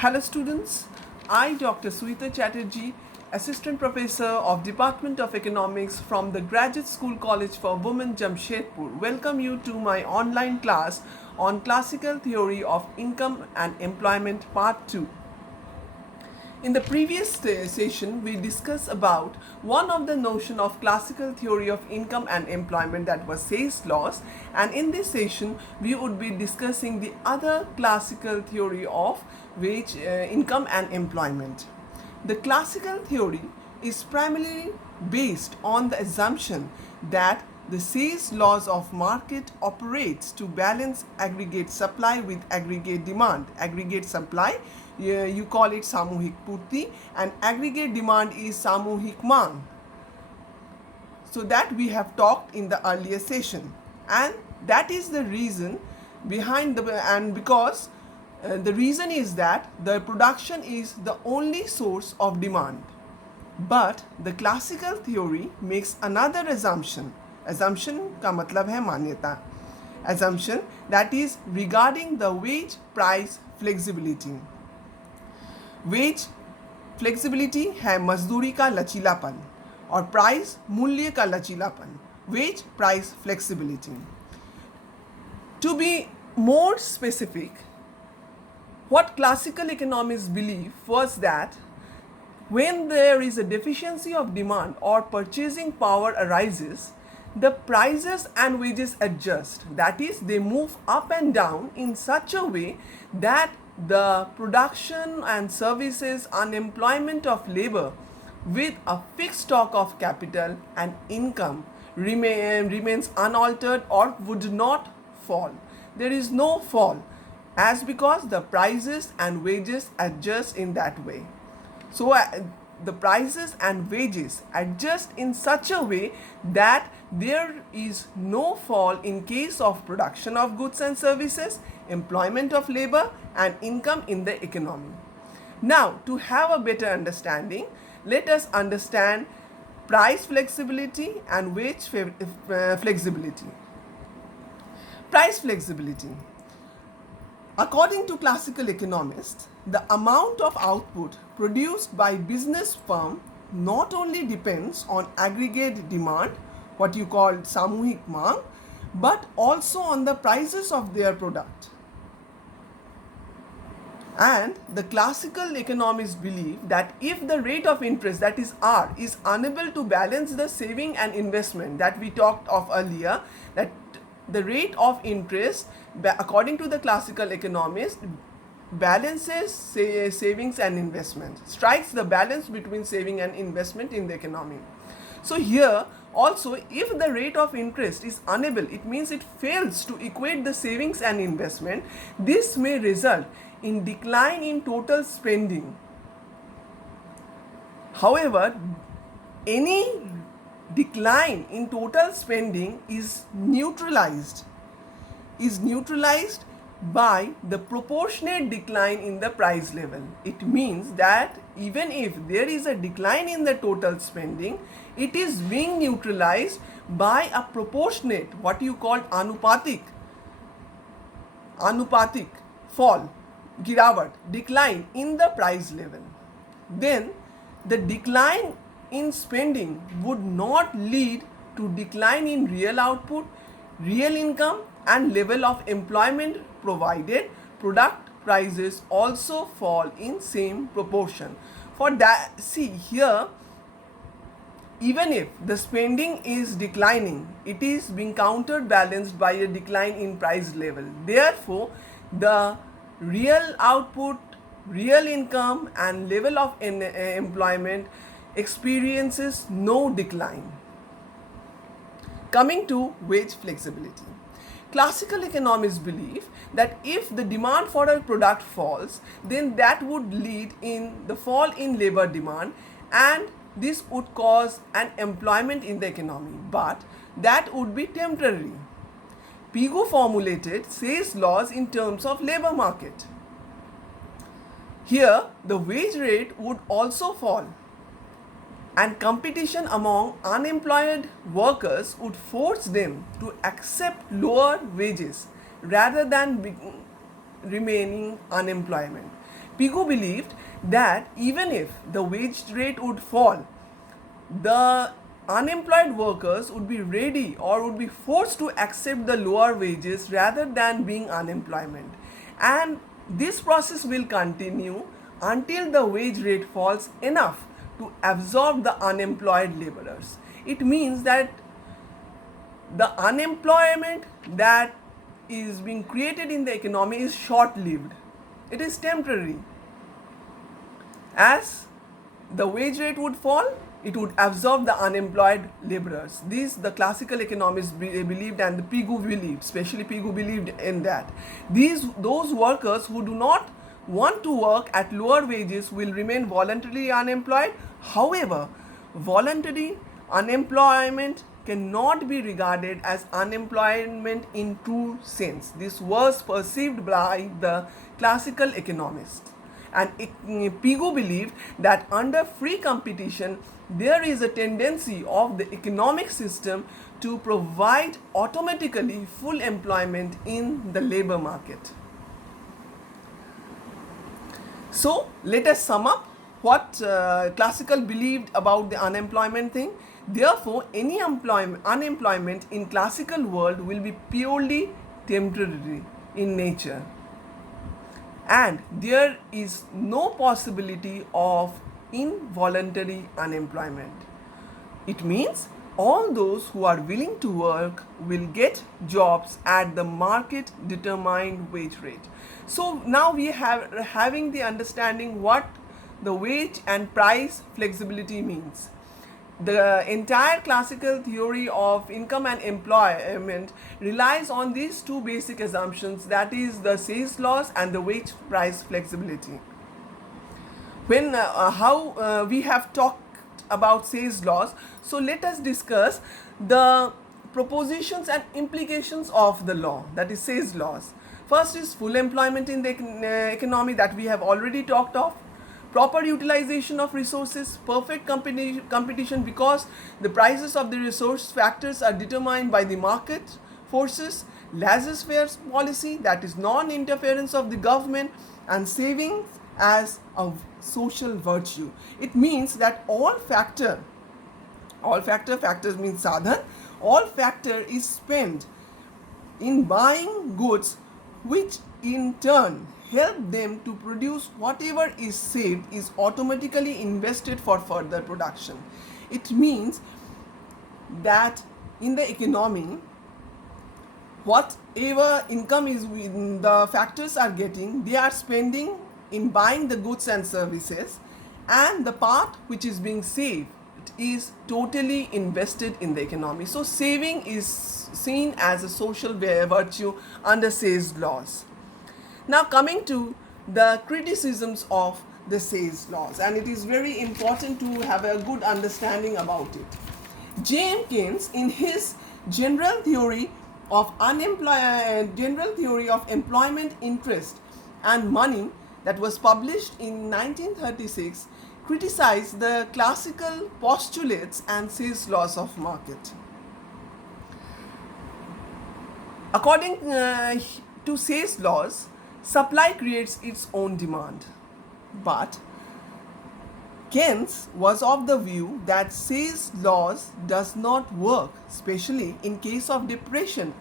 Hello students, I Dr. Suita Chatterjee, Assistant Professor of Department of Economics from the Graduate School College for Women Jamshedpur, welcome you to my online class on Classical Theory of Income and Employment Part 2. In the previous session, we discussed about one of the notion of classical theory of income and employment, that was Say's laws, and in this session we would be discussing the other classical theory of wage, income and employment. The classical theory is primarily based on the assumption that the Say's laws of market operates to balance aggregate supply with aggregate demand. Aggregate supply, you call it samuhik purti, and aggregate demand is samuhik mang. So that we have talked in the earlier session, and that is the reason behind the reason is that the production is the only source of demand. But the classical theory makes another assumption. Assumption का मतलब है मान्यता. Assumption that is regarding the wage price flexibility. Wage flexibility है मजदूरी का लचीलापन और price मूल्य का लचीलापन. Wage price flexibility. To be more specific, what classical economists believe was that when there is a deficiency of demand or purchasing power arises, the prices and wages adjust. That is, they move up and down in such a way that the production and services, unemployment of labor with a fixed stock of capital and income remains unaltered or would not fall. There is no fall, as because the prices and wages adjust in that way. So the prices and wages adjust in such a way that there is no fall in case of production of goods and services, employment of labor and income in the economy. Now, to have a better understanding, let us understand price flexibility and wage flexibility. Price flexibility. According to classical economists, the amount of output produced by business firm not only depends on aggregate demand, what you call samuhik mang, but also on the prices of their product. And the classical economists believe that if the rate of interest, that is R, is unable to balance the saving and investment that we talked of earlier, that the rate of interest, according to the classical economists, balances savings and investment, strikes the balance between saving and investment in the economy. So here also, if the rate of interest is unable, it means it fails to equate the savings and investment. This may result in decline in total spending. However, any decline in total spending is neutralized by the proportionate decline in the price level. It means that even if there is a decline in the total spending, it is being neutralized by a proportionate, what you call anupatik fall, girawat, decline in the price level. Then the decline in spending would not lead to decline in real output, real income and level of employment, provided product prices also fall in same proportion. For that, see here, even if the spending is declining, it is being counterbalanced by a decline in price level. Therefore, the real output, real income and level of employment experiences no decline. Coming to wage flexibility. Classical economists believe that if the demand for a product falls, then that would lead in the fall in labor demand, and this would cause an employment in the economy, but that would be temporary. Pigou formulated Say's laws in terms of labor market. Here, the wage rate would also fall, and competition among unemployed workers would force them to accept lower wages rather than remaining unemployment. Pigou believed that even if the wage rate would fall, the unemployed workers would be ready or would be forced to accept the lower wages rather than being unemployment. And this process will continue until the wage rate falls enough to absorb the unemployed laborers. It means that the unemployment that is being created in the economy is short lived, it is temporary. As the wage rate would fall, it would absorb the unemployed laborers. These the classical economists believed, and the Pigou believed, especially Pigou believed in that. Those workers who do not want to work at lower wages will remain voluntarily unemployed. However, voluntary unemployment cannot be regarded as unemployment in true sense. This was perceived by the classical economists. And Pigou believed that under free competition, there is a tendency of the economic system to provide automatically full employment in the labor market. So let us sum up what classical believed about the unemployment thing. Therefore, any unemployment in classical world will be purely temporary in nature, and there is no possibility of involuntary unemployment. It means all those who are willing to work will get jobs at the market determined wage rate. So now we have having the understanding what the wage and price flexibility means. The entire classical theory of income and employment relies on these two basic assumptions, that is the Say's laws and the wage price flexibility. When how we have talked about Say's laws, so let us discuss the propositions and implications of the law, that is Say's laws. First is full employment in the economy, that we have already talked of. Proper utilization of resources, perfect competition because the prices of the resource factors are determined by the market forces, laissez-faire policy, that is non-interference of the government, and savings as a social virtue. It means that factors means sadhan, all factor is spent in buying goods which in turn help them to produce whatever is saved is automatically invested for further production. It means that in the economy, whatever income is the factors are getting, they are spending in buying the goods and services, and the part which is being saved is totally invested in the economy. So saving is seen as a social virtue under Say's laws. Now coming to the criticisms of the Say's laws, and it is very important to have a good understanding about it. J.M. Keynes, in his general theory of employment interest and money, that was published in 1936, criticized the classical postulates and Say's laws of market. According to Say's laws, supply creates its own demand. But Keynes was of the view that Say's laws does not work, especially in case of depression.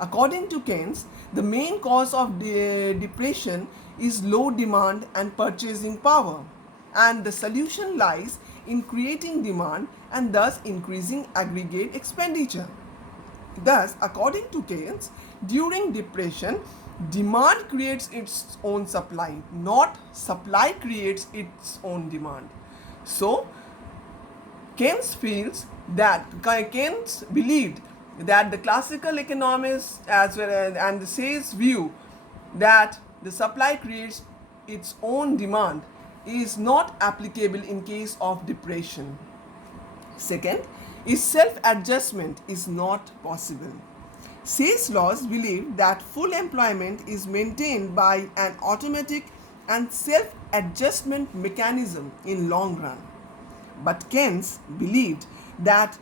According to Keynes, the main cause of depression is low demand and purchasing power, and the solution lies in creating demand and thus increasing aggregate expenditure. Thus, according to Keynes, during depression, demand creates its own supply, not supply creates its own demand. So, Keynes believed that the classical economists as well as and the Say's view that the supply creates its own demand is not applicable in case of depression. Second is self-adjustment is not possible. Say's laws believe that full employment is maintained by an automatic and self-adjustment mechanism in long run. But Keynes believed that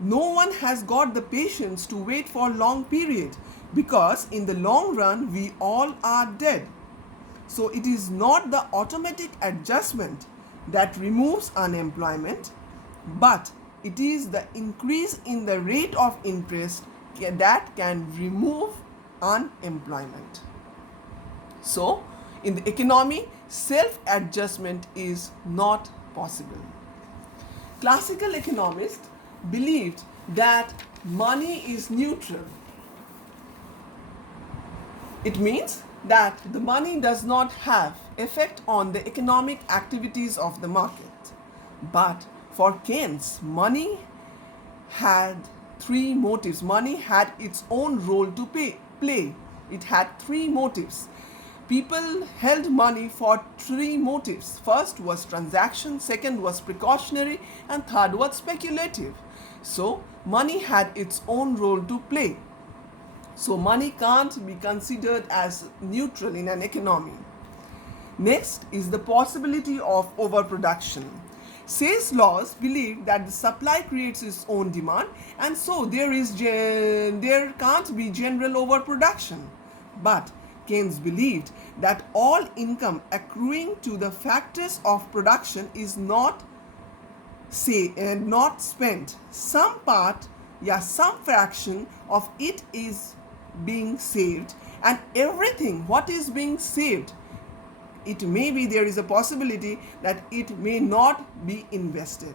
no one has got the patience to wait for long period because in the long run we all are dead. So it is not the automatic adjustment that removes unemployment, but it is the increase in the rate of interest that can remove unemployment. So, in the economy, self-adjustment is not possible. Classical economists believed that money is neutral. It means that the money does not have effect on the economic activities of the market. But for Keynes, money had three motives. Money had its own role to play. It had three motives. People held money for three motives. First was transaction, second was precautionary, and third was speculative. So, money had its own role to play. So, money can't be considered as neutral in an economy. Next is the possibility of overproduction. Say's laws believe that the supply creates its own demand, and so there can't be general overproduction. But Keynes believed that all income accruing to the factors of production is not spent. Some fraction of it is being saved, and everything what is being saved, it may be there is a possibility that it may not be invested.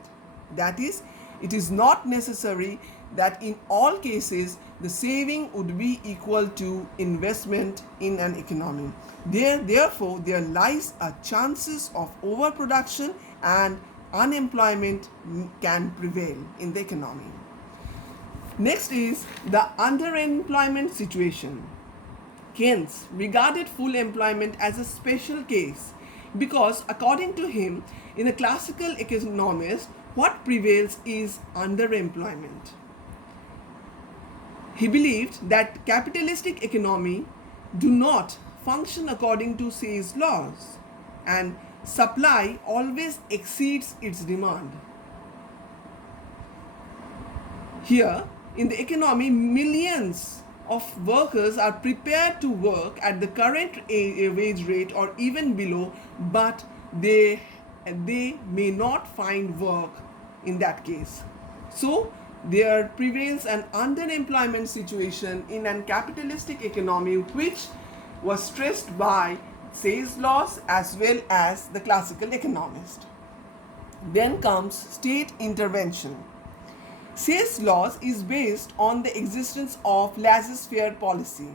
That is, it is not necessary that in all cases the saving would be equal to investment in an economy. Therefore, there lies a chances of overproduction and unemployment can prevail in the economy. Next is the underemployment situation. Keynes regarded full employment as a special case because, according to him, in a classical economist, what prevails is underemployment. He believed that capitalistic economy do not function according to Say's laws, and supply always exceeds its demand. Here, in the economy, millions of workers are prepared to work at the current wage rate or even below, but they may not find work in that case. So, there prevails an underemployment situation in an capitalistic economy which was stressed by Say's laws as well as the classical economist. Then comes state intervention. Say's laws is based on the existence of laissez-faire policy,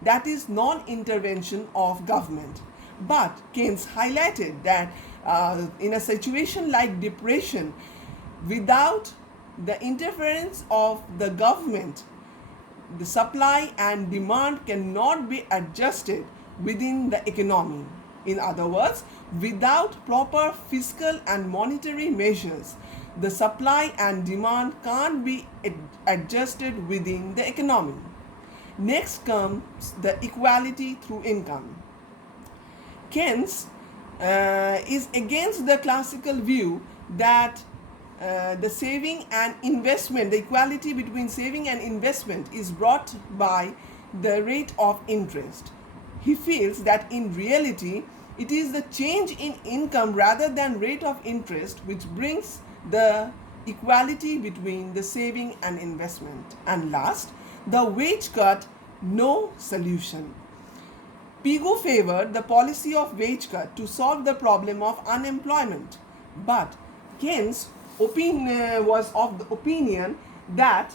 that is non-intervention of government. But Keynes highlighted that in a situation like depression, without the interference of the government, the supply and demand cannot be adjusted within the economy. In other words, without proper fiscal and monetary measures, the supply and demand can't be adjusted within the economy. Next comes the equality through income. Keynes is against the classical view that the saving and investment, the equality between saving and investment is brought by the rate of interest. He feels that in reality, it is the change in income rather than rate of interest which brings the equality between the saving and investment. And last, the wage cut, no solution. Pigou favored the policy of wage cut to solve the problem of unemployment, but Keynes was of the opinion that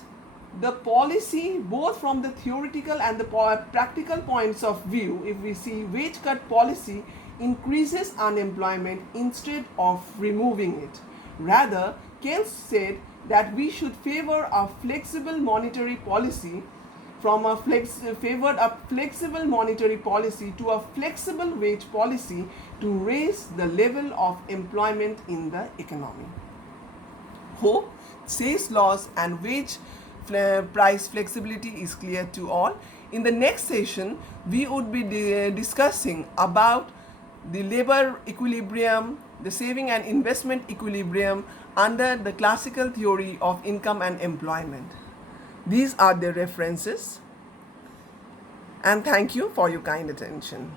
the policy, both from the theoretical and the practical points of view, if we see wage cut policy increases unemployment instead of removing it. Rather, Keynes said that we should favor a flexible monetary policy favored a flexible monetary policy to a flexible wage policy to raise the level of employment in the economy. Hope Say's laws and wage price flexibility is clear to all. In the next session, we would be discussing about the labor equilibrium, the saving and investment equilibrium under the classical theory of income and employment. These are the references, and thank you for your kind attention.